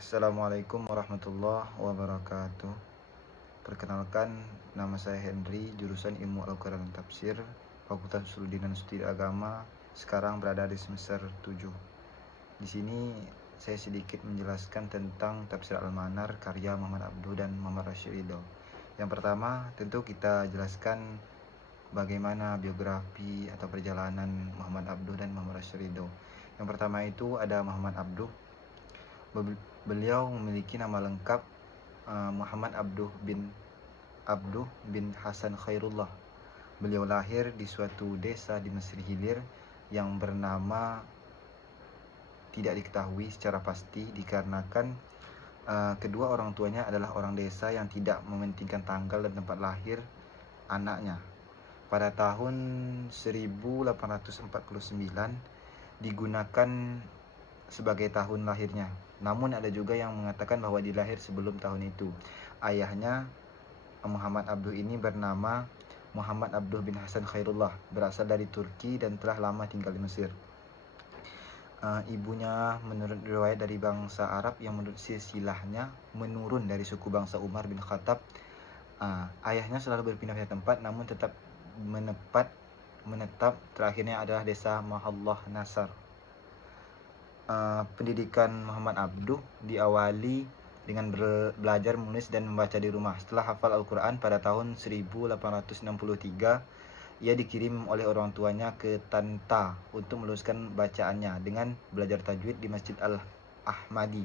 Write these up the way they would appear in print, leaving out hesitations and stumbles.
Assalamualaikum warahmatullahi wabarakatuh. Perkenalkan, nama saya Henry, jurusan Ilmu Al-Quran dan Tafsir, Fakultas Usuluddin dan Studi Agama. Sekarang berada di semester 7. Di sini saya sedikit menjelaskan tentang Tafsir Al-Manar karya Muhammad Abduh dan Muhammad Rashid Ridho. Yang pertama, tentu kita jelaskan bagaimana biografi atau perjalanan Muhammad Abduh dan Muhammad Rashid Ridho. Yang pertama itu ada Muhammad Abduh. Beliau memiliki nama lengkap Muhammad Abduh bin Hasan Khairullah. Beliau lahir di suatu desa di Mesir Hilir yang bernama tidak diketahui secara pasti dikarenakan kedua orang tuanya adalah orang desa yang tidak mementingkan tanggal dan tempat lahir anaknya. Pada tahun 1849 digunakan sebagai tahun lahirnya. Namun ada juga yang mengatakan bahwa dia lahir sebelum tahun itu. Ayahnya Muhammad Abduh ini bernama Muhammad Abduh bin Hasan Khairullah, berasal dari Turki dan telah lama tinggal di Mesir. Ibunya menurut riwayat dari bangsa Arab yang menurut silsilahnya menurun dari suku bangsa Umar bin Khattab. Ayahnya selalu berpindah-pindah tempat namun tetap menetap terakhirnya adalah desa Mahallah Nasar. Pendidikan Muhammad Abduh diawali dengan belajar menulis dan membaca di rumah. Setelah hafal Al-Quran pada tahun 1863, ia dikirim oleh orang tuanya ke Tanta untuk meluaskan bacaannya dengan belajar tajwid di Masjid Al-Ahmadi.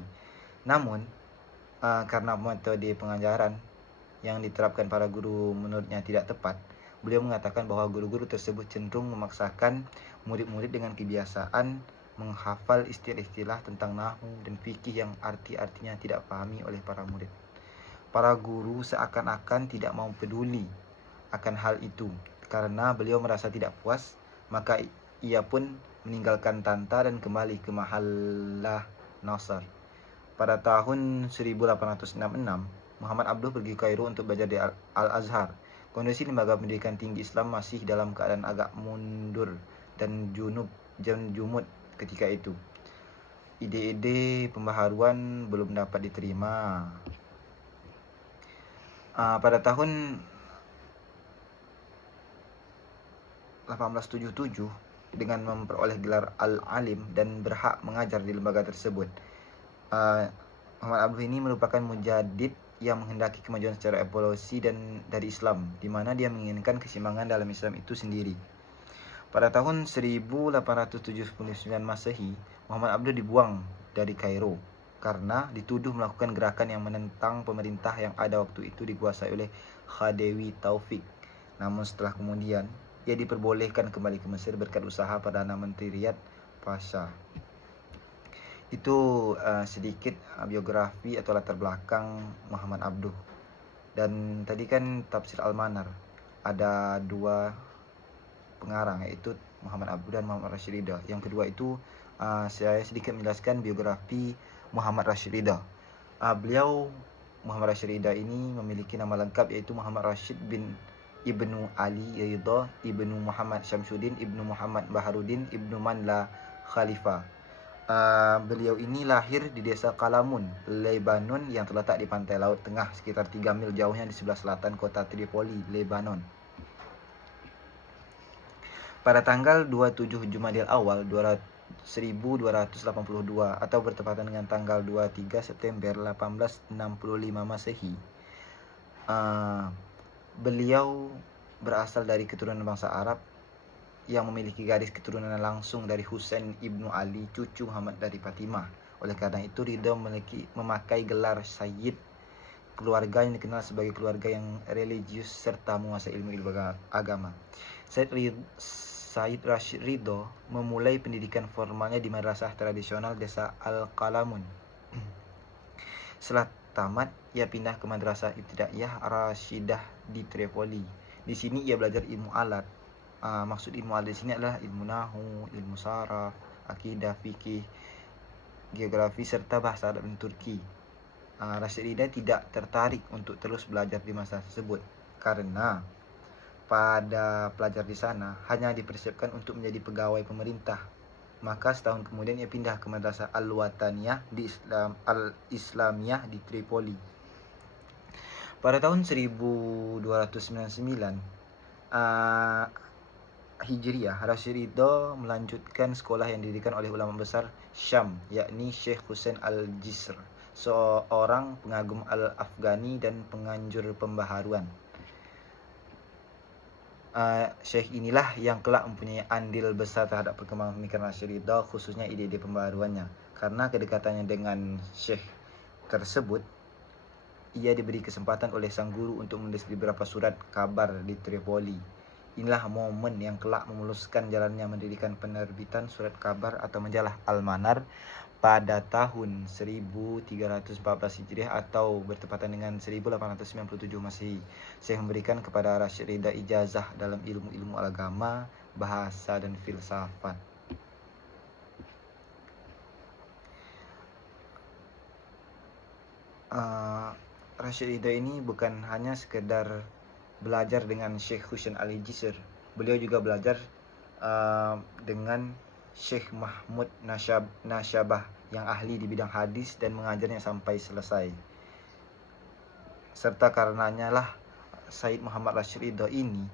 Namun, karena metode pengajaran yang diterapkan para guru menurutnya tidak tepat, beliau mengatakan bahwa guru-guru tersebut cenderung memaksakan murid-murid dengan kebiasaan menghafal istilah-istilah tentang nahwu dan fikih yang arti-artinya tidak pahami oleh para murid. Para guru seakan-akan tidak mau peduli akan hal itu. Karena beliau merasa tidak puas, maka ia pun meninggalkan Tanta dan kembali ke Mahallah Nasar. Pada tahun 1866, Muhammad Abduh pergi ke Kairo untuk belajar di Al-Azhar. Kondisi lembaga pendidikan tinggi Islam masih dalam keadaan agak mundur dan jumud ketika itu. Ide-ide pembaharuan belum dapat diterima. Pada tahun 1877, dengan memperoleh gelar Al-Alim dan berhak mengajar di lembaga tersebut, Muhammad Abduh ini merupakan mujadid yang menghendaki kemajuan secara evolusi dan dari Islam, di mana dia menginginkan keseimbangan dalam Islam itu sendiri. Pada tahun 1879 Masehi, Muhammad Abduh dibuang dari Kairo karena dituduh melakukan gerakan yang menentang pemerintah yang ada waktu itu dikuasai oleh Khadewi Taufik. Namun setelah kemudian, ia diperbolehkan kembali ke Mesir berkat usaha Perdana Menteri Riyad Pasha. Itu sedikit biografi atau latar belakang Muhammad Abduh. Dan tadi kan Tafsir Al-Manar, ada dua pengarang, yaitu Muhammad Abduh dan Muhammad Rashid Ridho. Yang kedua itu saya sedikit menjelaskan biografi Muhammad Rashid Ridho. Muhammad Rashid Ridho ini memiliki nama lengkap yaitu Muhammad Rashid bin Ibnu Ali Ridho Ibnu Muhammad Syamsuddin Ibnu Muhammad Baharuddin Ibnu Manla Khalifah. Beliau ini lahir di desa Kalamun, Lebanon yang terletak di pantai Laut Tengah sekitar 3 mil jauhnya di sebelah selatan kota Tripoli, Lebanon. Pada tanggal 27 Jumadil Awal 1282 atau bertepatan dengan tanggal 23 September 1865 Masehi, beliau berasal dari keturunan bangsa Arab yang memiliki garis keturunan langsung dari Husain ibnu Ali, cucu Muhammad dari Fatimah. Oleh karena itu, Ridho memakai gelar Sayyid, keluarga yang dikenal sebagai keluarga yang religius serta menguasai ilmu agama. Sayyid Rashid Ridho memulai pendidikan formalnya di madrasah tradisional desa Al-Qalamun. Setelah tamat, ia pindah ke madrasah Ibtidaiyah Rashidah di Tripoli. Di sini ia belajar ilmu alat. Maksud ilmu alat di sini adalah ilmu nahwu, ilmu saraf, akidah, fikih, geografi serta bahasa Arab dan Turki. Rashid Ridho tidak tertarik untuk terus belajar di masa tersebut karena pada pelajar di sana hanya dipersiapkan untuk menjadi pegawai pemerintah Maka setahun kemudian ia pindah ke Madrasah Al-Wataniyah di Al-Islamiyah di Tripoli. Pada tahun 1299 Hijriah, Rashid Ridho melanjutkan sekolah yang didirikan oleh ulama besar Syam, yakni Syekh Husain Al-Jisr, seorang pengagum Al-Afghani dan penganjur pembaharuan. Syekh inilah yang kelak mempunyai andil besar terhadap perkembangan pemikiran Rashid Ridho, khususnya ide-ide pembaharuannya. Karena kedekatannya dengan Syekh tersebut, ia diberi kesempatan oleh sang guru untuk menulis beberapa surat kabar di Tripoli. Inilah momen yang kelak memuluskan jalannya mendirikan penerbitan surat kabar atau majalah Al-Manar pada tahun 1314 Hijriah atau bertepatan dengan 1897 Masehi. Syekh memberikan kepada Rashid Ridho ijazah dalam ilmu-ilmu agama, bahasa dan filsafat. Rashid Ridho ini bukan hanya sekedar belajar dengan Syekh Husain Al-Jisr. Beliau juga belajar dengan Syekh Mahmud Nasyabah yang ahli di bidang hadis dan mengajarnya sampai selesai. Serta karenanya lah Said Muhammad Rashid Ridho ini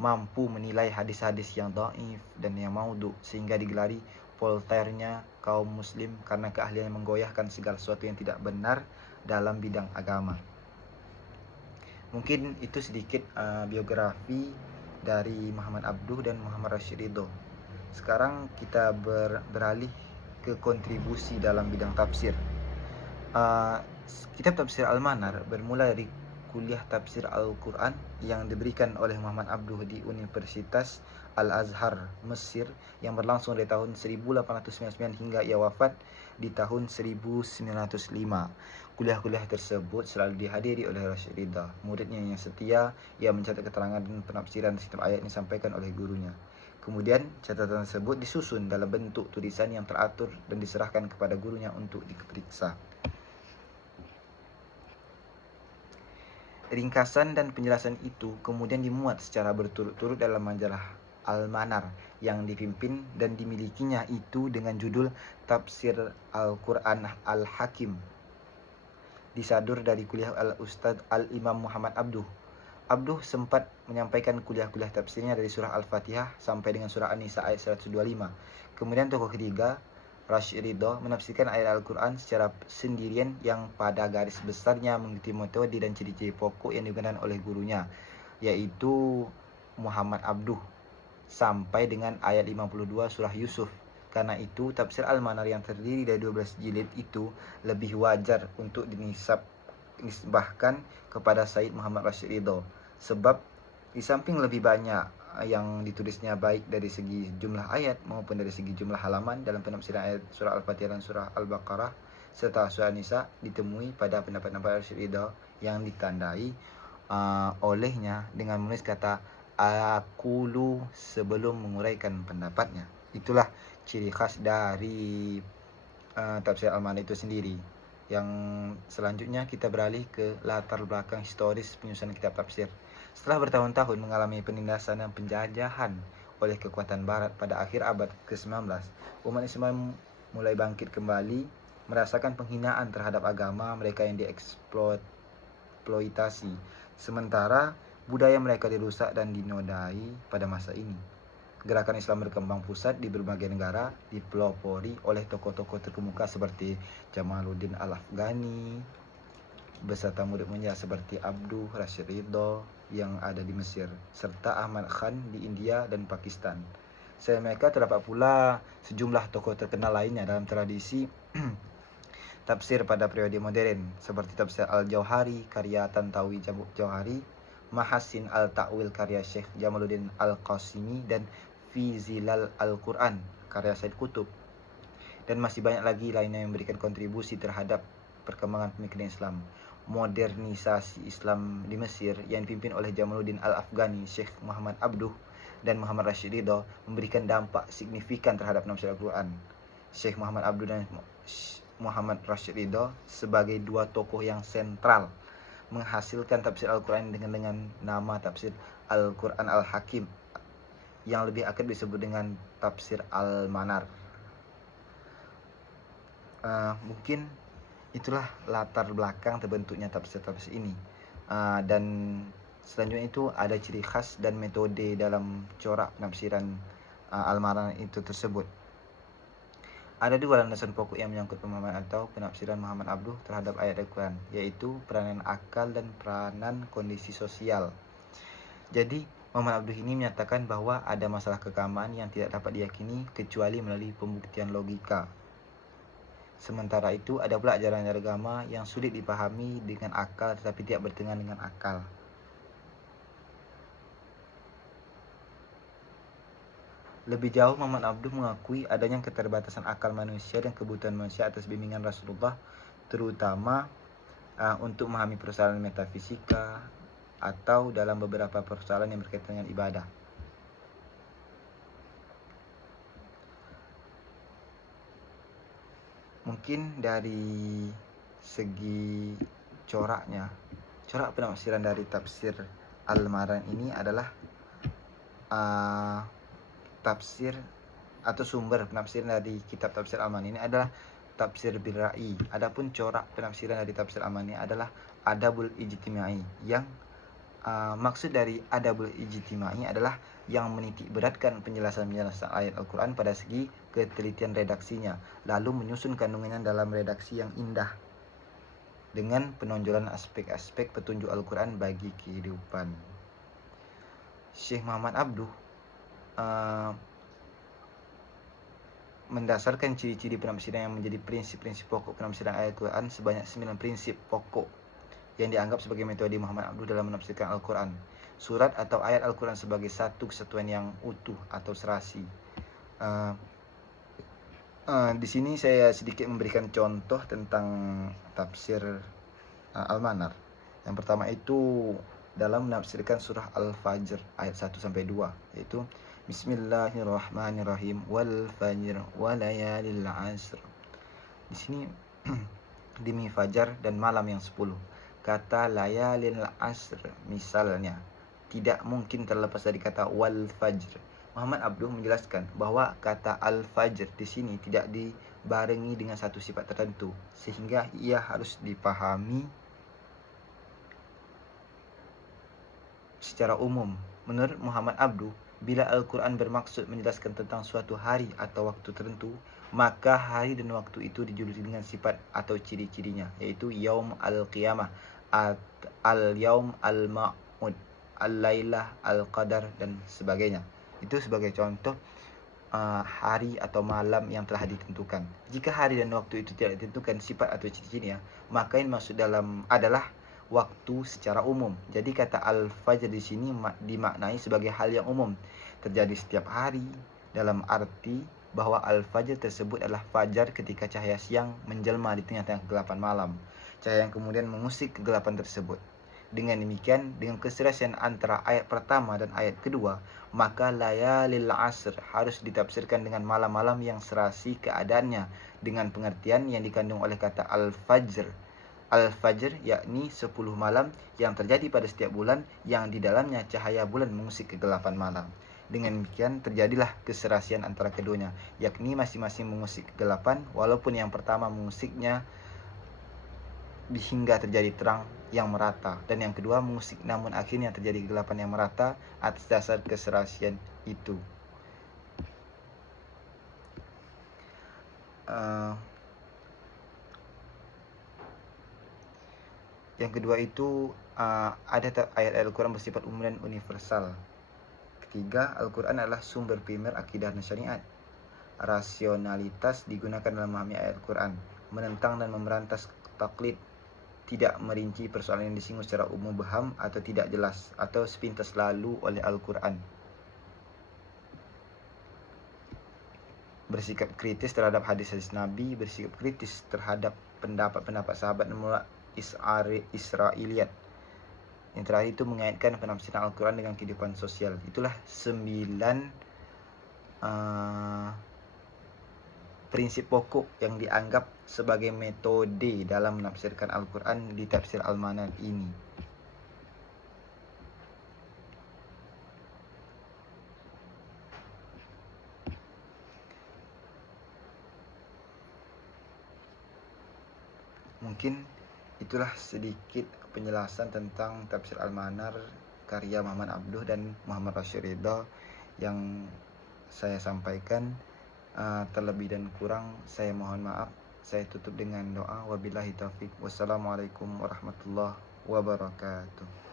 mampu menilai hadis-hadis yang dhaif dan yang maudhu, sehingga digelari Voltaire-nya kaum muslim karena keahliannya menggoyahkan segala sesuatu yang tidak benar dalam bidang agama. Mungkin itu sedikit biografi dari Muhammad Abduh dan Muhammad Rashid Ridho. Sekarang kita beralih ke kontribusi dalam bidang tafsir. Kitab tafsir Al-Manar bermula dari kuliah tafsir Al-Quran yang diberikan oleh Muhammad Abduh di Universitas Al-Azhar, Mesir, yang berlangsung dari tahun 1899 hingga ia wafat di tahun 1905. Kuliah-kuliah tersebut selalu dihadiri oleh Rashid Ridho, muridnya yang setia. Ia mencatat keterangan dan penafsiran setiap ayat yang disampaikan oleh gurunya. Kemudian catatan tersebut disusun dalam bentuk tulisan yang teratur dan diserahkan kepada gurunya untuk diperiksa. Ringkasan dan penjelasan itu kemudian dimuat secara berturut-turut dalam majalah Al-Manar yang dipimpin dan dimilikinya itu dengan judul Tafsir Al-Quran Al-Hakim, disadur dari kuliah Al-Ustadz Al-Imam Muhammad Abduh. Abduh sempat menyampaikan kuliah-kuliah tafsirnya dari surah Al-Fatihah sampai dengan surah An-Nisa ayat 125. Kemudian tokoh ketiga, Rashid Ridho, menafsirkan ayat Al-Quran secara sendirian yang pada garis besarnya mengikuti metode dan ciri-ciri pokok yang digunakan oleh gurunya, yaitu Muhammad Abduh, sampai dengan ayat 52 surah Yusuf. Karena itu tafsir Al-Manar yang terdiri dari 12 jilid itu lebih wajar untuk dinisbahkan kepada Said Muhammad Rashid Ridho, sebab di samping lebih banyak yang ditulisnya baik dari segi jumlah ayat maupun dari segi jumlah halaman dalam penafsiran ayat surah Al-Fatihah dan surah Al-Baqarah serta surah Nisa, ditemui pada pendapat Rashid Ridho yang ditandai olehnya dengan menulis kata aqulu sebelum menguraikan pendapatnya. Itulah ciri khas dari tafsir Al-Manar itu sendiri. Yang selanjutnya kita beralih ke latar belakang historis penyusunan kitab tafsir. Setelah bertahun-tahun mengalami penindasan dan penjajahan oleh kekuatan barat pada akhir abad ke-19, umat Islam mulai bangkit kembali, merasakan penghinaan terhadap agama mereka yang dieksploitasi, sementara budaya mereka dirusak dan dinodai pada masa ini. Gerakan Islam berkembang pusat di berbagai negara, dipelopori oleh tokoh-tokoh terkemuka seperti Jamaluddin Al-Afghani beserta murid-muridnya seperti Abduh Rashid Ridho yang ada di Mesir, serta Ahmad Khan di India dan Pakistan. Selain mereka terdapat pula sejumlah tokoh terkenal lainnya dalam tradisi tafsir pada periode modern seperti tafsir Al-Jauhari karya Tantawi Jauhari, Mahasin Al-Ta'wil karya Syekh Jamaluddin Al-Qasimi, dan Fi Zilal Al-Quran karya Said Qutb. Dan masih banyak lagi lainnya yang memberikan kontribusi terhadap perkembangan pemikiran Islam. Modernisasi Islam di Mesir yang dipimpin oleh Jamaluddin Al-Afghani, Syekh Muhammad Abduh, dan Muhammad Rashid Ridho memberikan dampak signifikan terhadap penafsiran Al-Quran. Syekh Muhammad Abduh dan Muhammad Rashid Ridho sebagai dua tokoh yang sentral menghasilkan tafsir Al-Quran dengan nama tafsir Al-Quran Al-Hakim yang lebih akrab disebut dengan tafsir Al-Manar. Mungkin itulah latar belakang terbentuknya tafsir-tafsir ini. Dan selanjutnya itu ada ciri khas dan metode dalam corak penafsiran Al-Manar itu tersebut. Ada dua landasan pokok yang menyangkut pemahaman atau penafsiran Muhammad Abduh terhadap ayat Al-Quran, yaitu peranan akal dan peranan kondisi sosial. Jadi Muhammad Abduh ini menyatakan bahwa ada masalah keagamaan yang tidak dapat diyakini kecuali melalui pembuktian logika. Sementara itu ada pula ajaran agama yang sulit dipahami dengan akal tetapi tidak bertentangan dengan akal. Lebih jauh, Muhammad Abduh mengakui adanya keterbatasan akal manusia dan kebutuhan manusia atas bimbingan Rasulullah, terutama untuk memahami persoalan metafisika atau dalam beberapa persoalan yang berkaitan dengan ibadah. Mungkin dari segi corak penafsiran dari tafsir Al-Manar ini adalah tafsir atau sumber penafsiran dari kitab tafsir Al-Manar ini adalah tafsir bil-ra'i. Adapun corak penafsiran dari tafsir Al-Manar ini adalah adabul ijtimai, yang maksud dari adabul ijtimai adalah yang menitik beratkan penjelasan ayat Al-Quran pada segi ketelitian redaksinya, lalu menyusun kandungannya dalam redaksi yang indah dengan penonjolan aspek-aspek petunjuk Al-Quran bagi kehidupan. Syekh Muhammad Abduh mendasarkan ciri-ciri penafsiran yang menjadi prinsip-prinsip pokok penafsiran ayat Al-Quran sebanyak 9 prinsip pokok yang dianggap sebagai metode Muhammad Abduh dalam menafsirkan Al-Quran, surat atau ayat Al-Quran sebagai satu kesatuan yang utuh atau serasi. Di sini saya sedikit memberikan contoh tentang tafsir Al-Manar. Yang pertama itu dalam menafsirkan surah Al-Fajr ayat 1-2, yaitu Bismillahirrahmanirrahim wal fajr wa layalil asr. Di sini demi fajar dan malam yang 10. Kata layalil asr misalnya tidak mungkin terlepas dari kata wal fajr. Muhammad Abduh menjelaskan bahwa kata al-fajr di sini tidak dibarengi dengan satu sifat tertentu, sehingga ia harus dipahami secara umum. Menurut Muhammad Abduh, bila Al-Quran bermaksud menjelaskan tentang suatu hari atau waktu tertentu, maka hari dan waktu itu dijuluki dengan sifat atau ciri-cirinya, yaitu Yaum Al-Qiyamah, Al-Yaum Al-Ma'ud, Al-Lailah, Al-Qadar, dan sebagainya. Itu sebagai contoh hari atau malam yang telah ditentukan. Jika hari dan waktu itu tidak ditentukan sifat atau ciri-cirinya, maka yang maksud dalam adalah waktu secara umum. Jadi kata al-fajr di sini dimaknai sebagai hal yang umum, terjadi setiap hari, dalam arti bahwa al-fajr tersebut adalah fajar ketika cahaya siang menjelma di tengah-tengah kegelapan malam, cahaya yang kemudian mengusik kegelapan tersebut. Dengan demikian, dengan keserasian antara ayat pertama dan ayat kedua, maka layalil asr harus ditafsirkan dengan malam-malam yang serasi keadaannya dengan pengertian yang dikandung oleh kata al-fajr. Al-Fajr yakni 10 malam yang terjadi pada setiap bulan yang di dalamnya cahaya bulan mengusik kegelapan malam. Dengan demikian terjadilah keserasian antara keduanya, yakni masing-masing mengusik kegelapan, walaupun yang pertama mengusiknya hingga terjadi terang yang merata, dan yang kedua mengusik namun akhirnya terjadi kegelapan yang merata atas dasar keserasian itu. Yang kedua itu ada ayat Al-Quran bersifat umum dan universal. Ketiga, Al-Quran adalah sumber primer akidah dan syariat. Rasionalitas digunakan dalam memahami ayat Al-Quran, menentang dan memberantas taklid, tidak merinci persoalan yang disinggung secara umum, baham atau tidak jelas, atau sepintas lalu oleh Al-Quran. Bersikap kritis terhadap hadis-hadis Nabi, bersikap kritis terhadap pendapat-pendapat sahabat dan mulai Israiliyat. Yang terakhir itu mengaitkan penafsiran Al-Quran dengan kehidupan sosial. Itulah 9 prinsip pokok yang dianggap sebagai metode dalam menafsirkan Al-Quran di tafsir Al-Manar ini. Mungkin itulah sedikit penjelasan tentang tafsir Al-Manar karya Muhammad Abduh dan Muhammad Rashid Ridho yang saya sampaikan. Terlebih dan kurang saya mohon maaf. Saya tutup dengan doa. Wabillahi taufik. Wassalamualaikum warahmatullahi wabarakatuh.